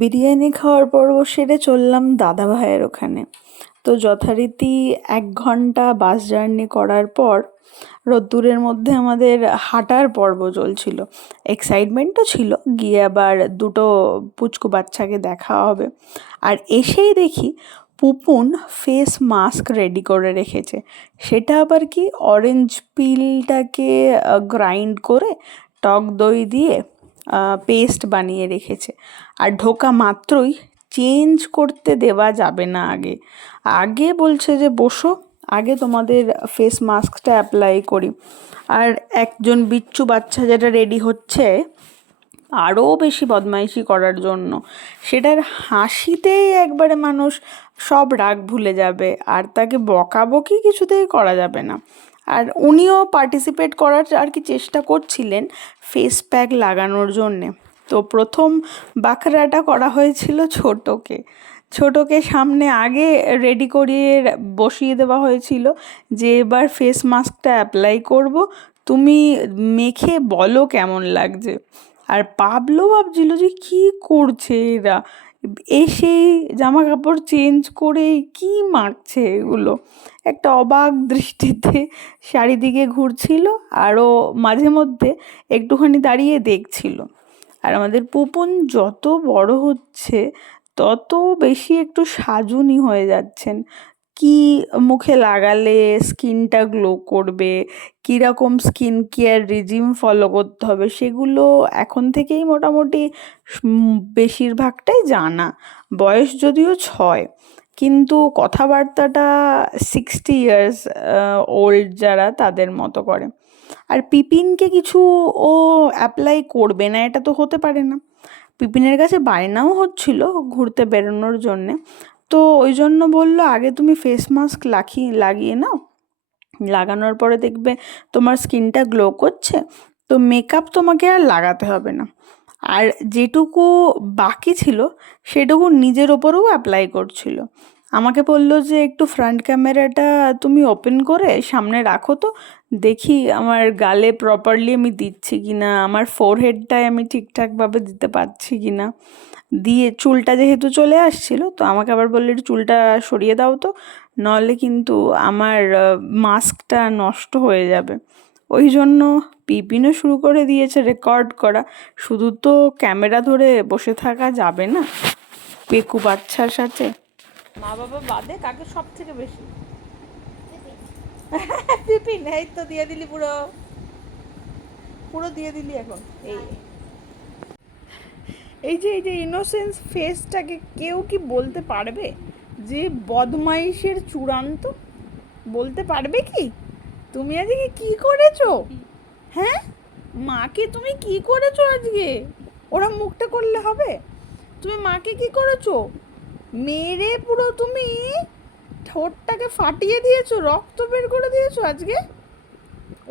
বিরিয়ানি খাওয়ার পর্ব সেরে চললাম দাদাভাইয়ের ওখানে। তো যথারীতি 1 ঘন্টা বাস জার্নি করার পর রোদ্দুরের মধ্যে আমাদের হাঁটার পর্ব চলছিল। এক্সাইটমেন্টও ছিল, গিয়ে আবার দুটো পুচকু বাচ্চাকে দেখা হবে। আর এসেই দেখি পুপুন ফেস মাস্ক রেডি করে রেখেছে। সেটা আবার কি, অরেঞ্জ পিলটাকে গ্রাইন্ড করে টক দই দিয়ে পেস্ট বানিয়ে রেখেছে। আর ঢোকা মাত্রই চেঞ্জ করতে দেওয়া যাবে না। আগে আগে বলছে যে বসো, আগে তোমাদের ফেস মাস্কটা অ্যাপ্লাই করি। আর একজন বিচ্ছু বাচ্চা যেটা রেডি হচ্ছে আরও বেশি বদমাইশি করার জন্য, সেটার হাসিতেই একবারে মানুষ সব রাগ ভুলে যাবে, আর তাকে বকাবকি কিছুতেই করা যাবে না। আর উনিও পার্টিসিপেট করার আর কি চেষ্টা করছিলেন ফেস প্যাক লাগানোর জন্যে। তো প্রথম বাঁকড়াটা করা হয়েছিল ছোটোকে সামনে আগে রেডি করিয়ে বসিয়ে দেওয়া হয়েছিল যে এবার ফেস মাস্কটা অ্যাপ্লাই করব, তুমি মেখে বলো কেমন লাগছে। আর পাবলো ভাবছিল যে কী করছে এরা, এসেই জামা কাপড় চেঞ্জ করে কী মাখছে এগুলো। একটা অবাক দৃষ্টিতে চারিদিকে ঘুরছিল, আরও মাঝে মধ্যে একটুখানি দাঁড়িয়ে দেখছিল। আর আমাদের পুপুন যত বড় হচ্ছে তত বেশি একটু সাজুনি হয়ে যাচ্ছেন। কি মুখে লাগালে স্কিনটা গ্লো করবে, কীরকম স্কিন কেয়ার রিজিম ফলো করতে হবে, সেগুলো এখন থেকেই মোটামুটি বেশিরভাগটাই জানা। বয়স যদিও 6, কিন্তু কথাবার্তাটা 60 ইয়ার্স ওল্ড যারা তাদের মতো করে। আর পিপিনকে কিছু ও অ্যাপ্লাই করবে না, এটা তো হতে পারে না। পিপিনের কাছে বায়নাও হচ্ছিল ঘুরতে বেরোনোর জন্যে। তো ওই জন্য বললো আগে তুমি ফেস মাস্ক লাগিয়ে নাও, লাগানোর পরে দেখবে তোমার স্কিনটা গ্লো করছে, তো মেকআপ তোমাকে আর লাগাতে হবে না। আর যেটুকু বাকি ছিল সেটুকু নিজের ওপরেও অ্যাপ্লাই করছিল। আমাকে বললো যে একটু ফ্রন্ট ক্যামেরাটা তুমি ওপেন করে সামনে রাখো তো, দেখি আমার গালে প্রপারলি আমি দিচ্ছি কি না, আমার ফোরহেডটায় আমি ঠিকঠাকভাবে দিতে পারছি কি না। দিয়ে চুলটা যেহেতু চলে আসছিল, তো আমাকে আবার বললো একটু চুলটা সরিয়ে দাও তো, নাহলে কিন্তু আমার মাস্কটা নষ্ট হয়ে যাবে। ওই জন্য পিপিনও শুরু করে দিয়েছে রেকর্ড করা। শুধু তো ক্যামেরা ধরে বসে থাকা যাবে না পেকু বাচ্চার সাথে। মা বাবা বাদে কাকে সব থেকে বেশি? পিপিন। এই তো দিয়ে দিলি, পুরো পুরো দিয়ে দিলি এখন। এই যে ইনোসেন্স ফেসটাকে কেউ কি বলতে পারবে যে বদমাইশের চূড়ান্ত? বলতে পারবে কি? তুমি আজকে কি করেছো? হ্যাঁ, মাকে তুমি কি করেছো আজকে? ওরা মুখটা করলে হবে? তুমি মাকে কি করেছো? মেরে পুরো তুমি ঠোঁটটাকে ফাটিয়ে দিয়েছো, রক্ত বের করে দিয়েছো আজকে।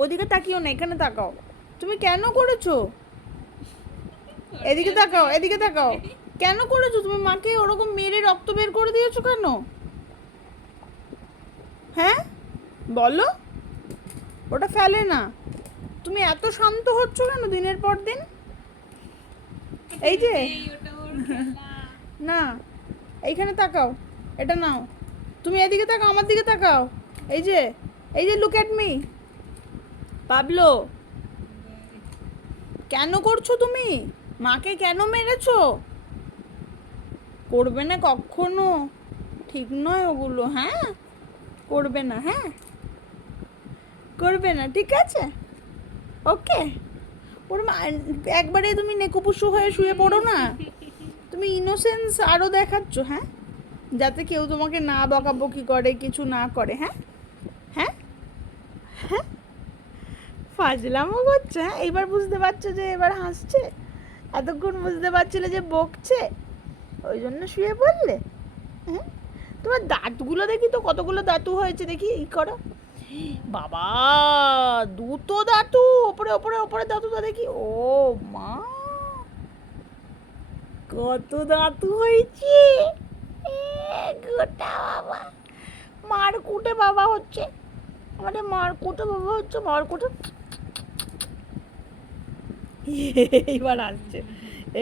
ওদিকে তাকিও না, এখানে তাকাও। তুমি কেন করেছো? এদিকে তাকাও, এদিকে তাকাও। কেন করেছো তুমি মাকে ওরকম মেরে রক্ত বের করে দিয়েছো কেন? হ্যাঁ বলো, ওটা ফেলে না। তুমি এত শান্ত হচ্ছ কেন দিনের পর দিন? এই যে না, এইখানে তাকাও, এটা নাও। তুমি এদিকে তাকাও, আমার দিকে তাকাও। এই যে লুক অ্যাট মি। পাবলো, কেন করছো তুমি? মাকে কেন মেরেছো? করবে না কখনো, ঠিক নয় ওগুলো। হ্যাঁ করবে না, হ্যাঁ করবে না, ঠিক আছে, ওকে। ওর একবারে তুমি নেকুপুসু হয়ে শুয়ে পড়ো না। তুমি ইনোসেন্স আরও দেখাচ্ছ, হ্যাঁ, যাতে কেউ তোমাকে না বকাবকি করে, কিছু না করে। হ্যাঁ হ্যাঁ হ্যাঁ, ফাজলামো করছে। হ্যাঁ, এইবার বুঝতে পারছো যে এবার হাসছে? এতক্ষণ বুঝতে পারছিলে যে বকছে, ওই জন্য শুয়ে পড়লে? হ্যাঁ, তোমার দাঁতগুলো দেখি তো, কতগুলো দাঁতু হয়েছে দেখি, ই করো। বাবা, দুটো দাঁতু, ওপরে ওপরে ওপরে দাঁতুটা দেখি। ও মা, কত দাঁতু হয়েছে! গোটা বাবা, মারকুটে বাবা হচ্ছে আমাদের, মারকুটে বাবা হচ্ছে, মারকুটে। এইবার হাসছে,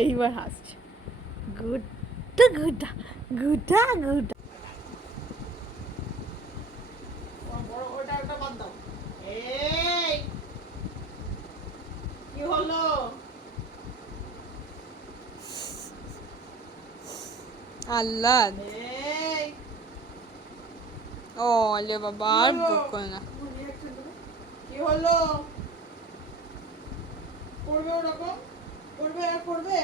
এইবার হাসছে। গুড্ডা গুড্ডা গুড্ডা গুড্ডা। বড় ওটা ওটা বাদ দাও। এই কি হলো? আল্লাহ এই ও লে বাবা আর বকো না। কি হলো? করবে ওরকম? করবে আর করবে?